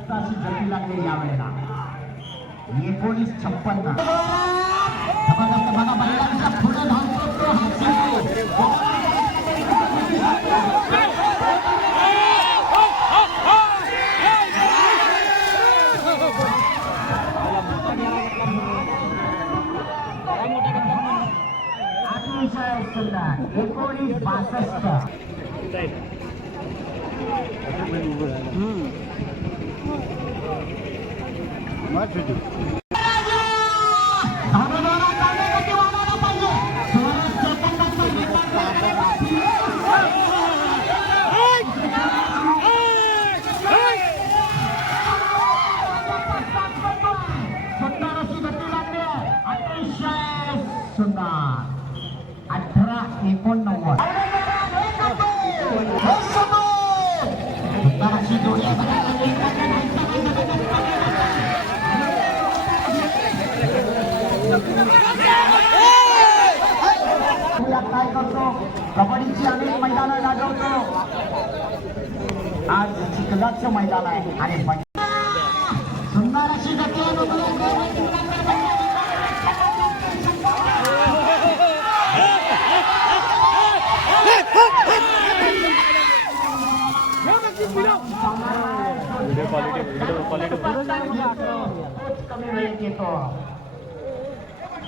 लागले यावेळेला एकोणीस छप्पन्न जबरदस्त बघा बैलांचा पुढे धावतो तो हाती. अतिशय सुंदर एकोणीस बासष्ट Мать идет. मैदानं गाजवतो आज चिखलाचं मैदान आहे आणि मै- सुंदर अशी गती आहे बघूया.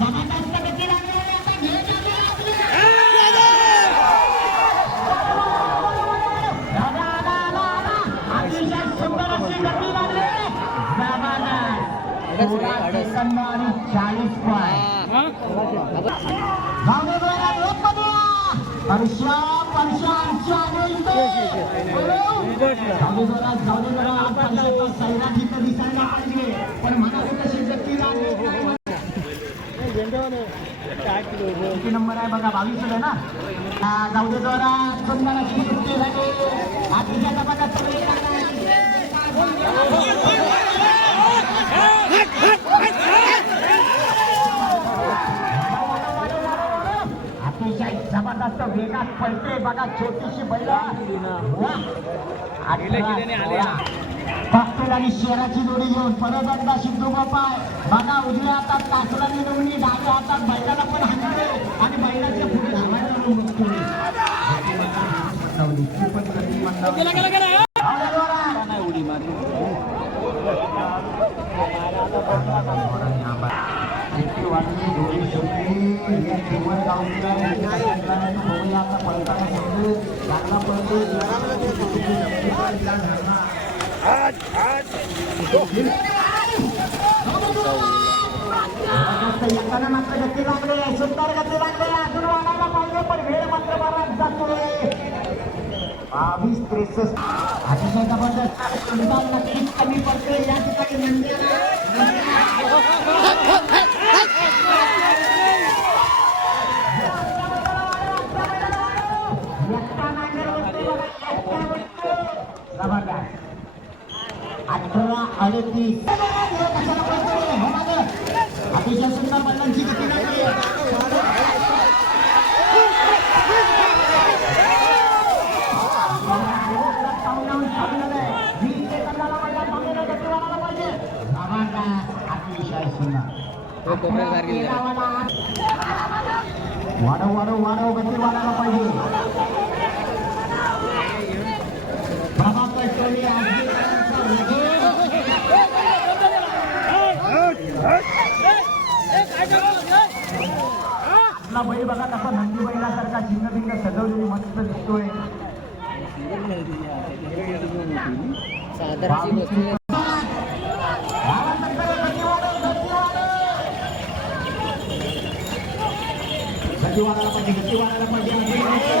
कमी वेळेत येतो आणि चाळीस पॉईंट जाऊ दे बघा, एक मध्ये या. परश्या, किती नंबर आहे बघा बावीस आहे ना जाऊ दे जरा. सुट्टी झाली? आजच्या बघा अतिशय जबरदस्त वेगात पळते बघा छोटीशी बैल. पाटील आणि शेराची जोडी घेऊन परत एकदा सिद्धू गोपाळ बघा उजव्या हातात कासला निवडून डाव्या हातात बैलाला पण हाणते आणि बैलाच्या पुढे धावायला म्हणून बघतोय. येताना मात्र गती लागले सुंदर गती लागले अजून वाढायला पाहिजे पण वेळ मात्र बराच जातोय बावीस त्रेसष्ट अतिशय जबरदस्त नक्कीच कमी पडते या ठिकाणी म्हणजे अठरा अडतीस. वाढव वाढव वाढव गती वाढायला पाहिजे प्रभाकर टोळी आपला बैल बघा कसा नंदी बैलासारखा चिन्ह भिंग सजवलेली मस्त दिसतोय पाहिजे पाहिजे पाहिजे.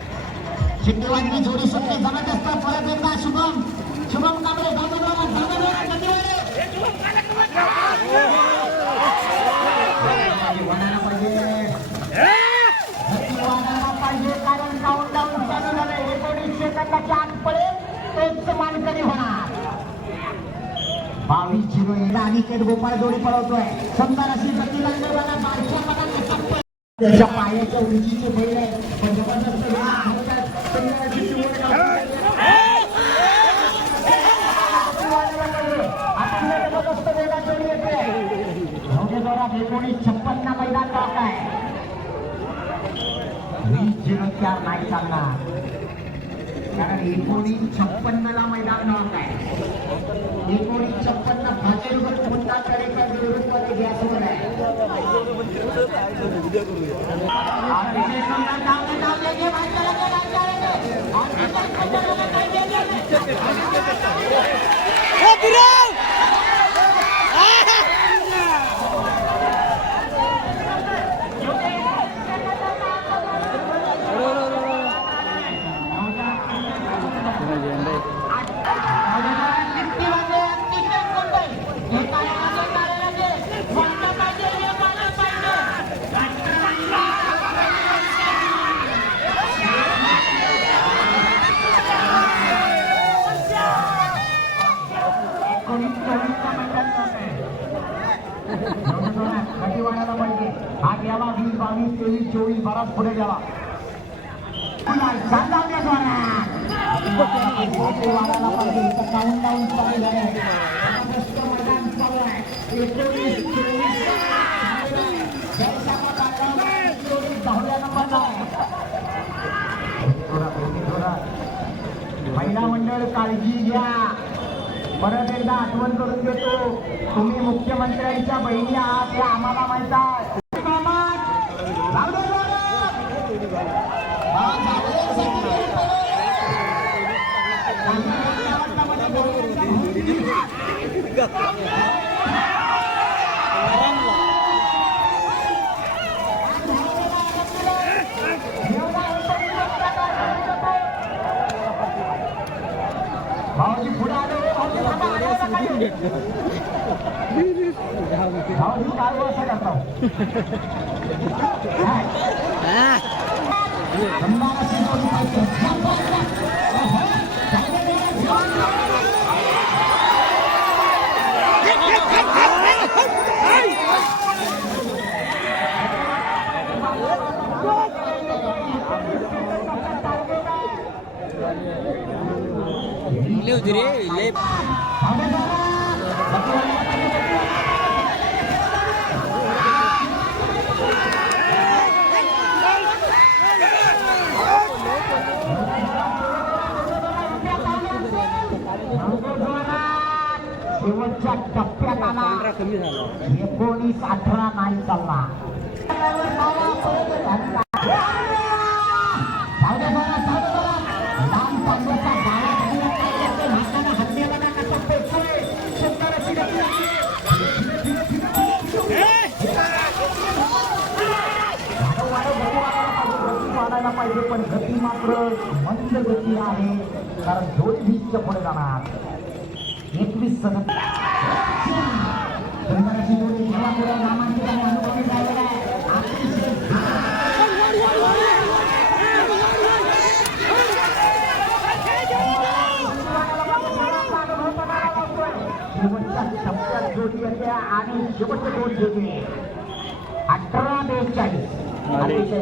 मैदानात जोडी सुटली जबरदस्त परत एकदा शुभम शुभम कांबळे पाहिजे. कारण चालू झालंय एकोणीस सेकंदाच्या आत पडेल तोच मानकरी होणार. बावीस झिरो एकदा अनिकेत गोपाळ जोडी पळवतोय. समजा अशी गती लागली बघा बारशा बघा पायाच्या उंचीचे बैल आहे पण जबरदस्त वेळा हातात शरीराची चिमूट घालून आपल्या जबरदस्त वेळा जोडी येते नवजे जोरात एकोणीस छप्पन्न मैदान लॉक आहे त्या झिरो नाही चालणार कारण एकोणीस छप्पन्न ला मैदान लॉक आहे एकोणीस छप्पन्न फाटेलवर कोणता तरेकर विरुद्धमध्ये गॅसवर आहे अतिशय सुंदर धावले, धावले, घे, भाई, चला, घे, भाई, चला, घे. अतिशय सुंदर बघा, काय घे, घे, घे. किती वाजले? अतिशय सुंदर. हे काढायला घे, काढायला घे. कोणतं पाहिजे, हे मला पाहिजे. एकोणीस चोवीसचा मैदान चालू आहे. एवढं जोरात, गती वाढायला पाहिजे हा घ्यावा वीस बावीस तेवीस चोवीस बराच पुढे घ्यावा पुन्हा शानदार द्या जोरात. गती वाढायला पाहिजे इथं countdown चालू झालंय. जबरदस्त मैदान चालू आहे. एकोणीस, चोवीस, जयसागर काढला, चोवीस, दहाव्या नंबरला आहे. जोरात, गती जोरात. महिला मंडळ काळजी घ्या परत एकदा आठवण करून देतो तुम्ही मुख्यमंत्र्यांच्या बहिणी आहात हे आम्हाला माहीत 아주 불안해요. 가만 안 해요. 아주 가고 살았어. 아. 엄마가 지금 한번 भाऊजी जोरात. शेवटच्या टप्प्यात आला कमी झाला एकोणीस अठरा नाही चालला जाऊ दे बघा, जाऊ दे बघा. पाहिजे पण गती मात्र मंद गती आहे कारण दोन वीसच्या पुढे जाणार. एकवीस सदन. नामांकित आणि अनुभवी झालेला आहे आणि शेवटच्या दोन अठरा बेचाळीस. अतिशय